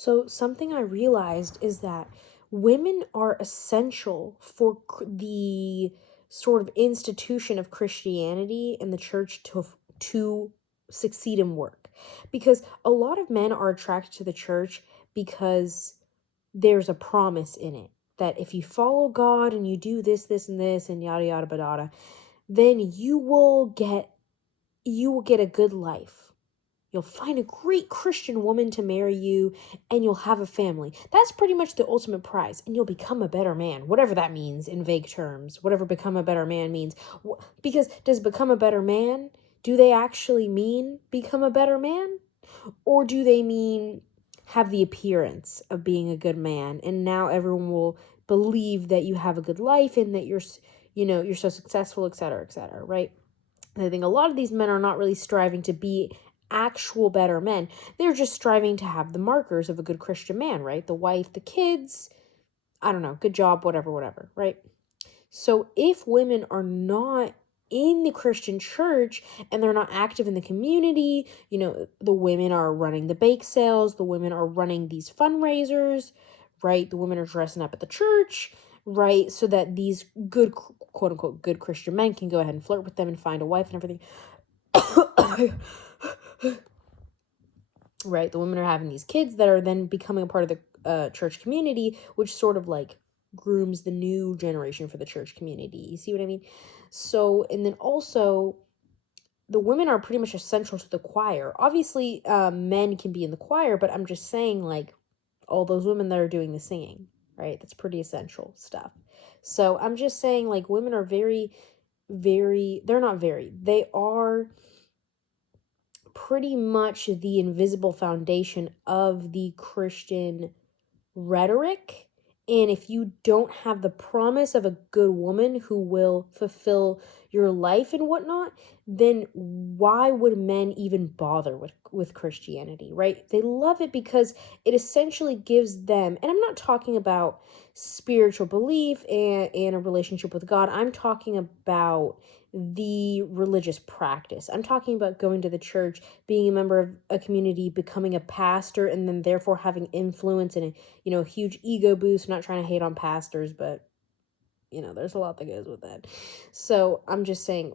So something I realized is that women are essential for the sort of institution of Christianity and the church to succeed and work. Because a lot of men are attracted to the church because there's a promise in it that if you follow God and you do this, this, and this, and yada yada yada, then you will get a good life. You'll find a great Christian woman to marry you, and you'll have a family. That's pretty much the ultimate prize, and you'll become a better man, whatever that means in vague terms, whatever become a better man means. Because does become a better man, do they actually mean become a better man? Or do they mean have the appearance of being a good man, and now everyone will believe that you have a good life and that you're so successful, etc., right? And I think a lot of these men are not really striving to be actual better men. They're just striving to have the markers of a good Christian man, right? The wife, the kids, I don't know, good job, whatever, right? So if women are not in the Christian church and they're not active in the community, the women are running the bake sales, the women are running these fundraisers, right? The women are dressing up at the church, right? So that these good, quote unquote, good Christian men can go ahead and flirt with them and find a wife and everything. Right? The women are having these kids that are then becoming a part of the church community, which sort of like grooms the new generation for the church community. You see what I mean? So, and then also, the women are pretty much essential to the choir. Obviously, men can be in the choir, but I'm just saying, like, all those women that are doing the singing, right? That's pretty essential stuff. So, I'm just saying, like, women are they're not very, they are pretty much the invisible foundation of the Christian rhetoric. And if you don't have the promise of a good woman who will fulfill your life and whatnot, then why would men even bother with Christianity, right? They love it because it essentially gives them, and I'm not talking about spiritual belief and a relationship with God. I'm talking about the religious practice. I'm talking about going to the church, being a member of a community, becoming a pastor, and then therefore having influence and huge ego boost. I'm not trying to hate on pastors, but there's a lot that goes with that. So I'm just saying,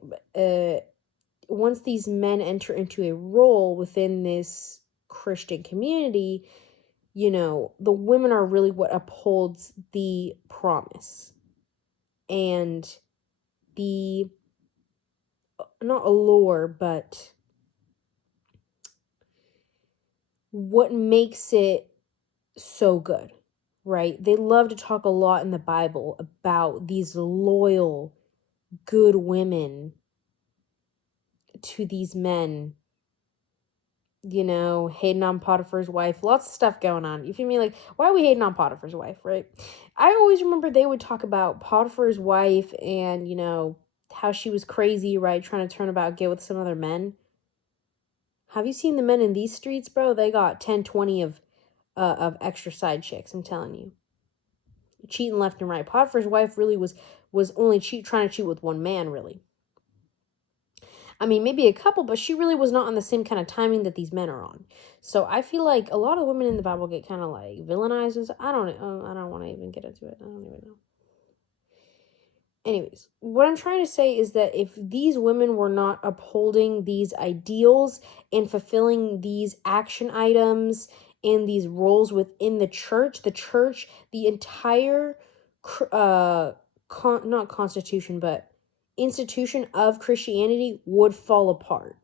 once these men enter into a role within this Christian community, the women are really what upholds the promise and the, not allure, but what makes it so good, right? They love to talk a lot in the Bible about these loyal, good women to these men, hating on Potiphar's wife, lots of stuff going on. You feel me? Like, why are we hating on Potiphar's wife, right? I always remember they would talk about Potiphar's wife and, how she was crazy, right? Trying to turn about get with some other men. Have you seen the men in these streets, bro? They got 10, 20 of extra side chicks, I'm telling you. Cheating left and right. Potiphar's wife really was only trying to cheat with one man, really. I mean, maybe a couple, but she really was not on the same kind of timing that these men are on. So I feel like a lot of women in the Bible get kind of like villainized. I don't want to even get into it. I don't even know. Anyways, what I'm trying to say is that if these women were not upholding these ideals and fulfilling these action items and these roles within the church, the entire, not constitution, but institution of Christianity would fall apart.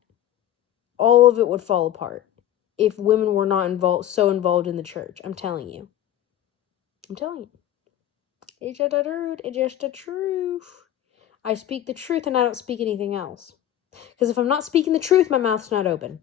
All of it would fall apart if women were not involved in the church. I'm telling you. It's just the truth. It's just the truth. I speak the truth and I don't speak anything else. Because if I'm not speaking the truth, my mouth's not open.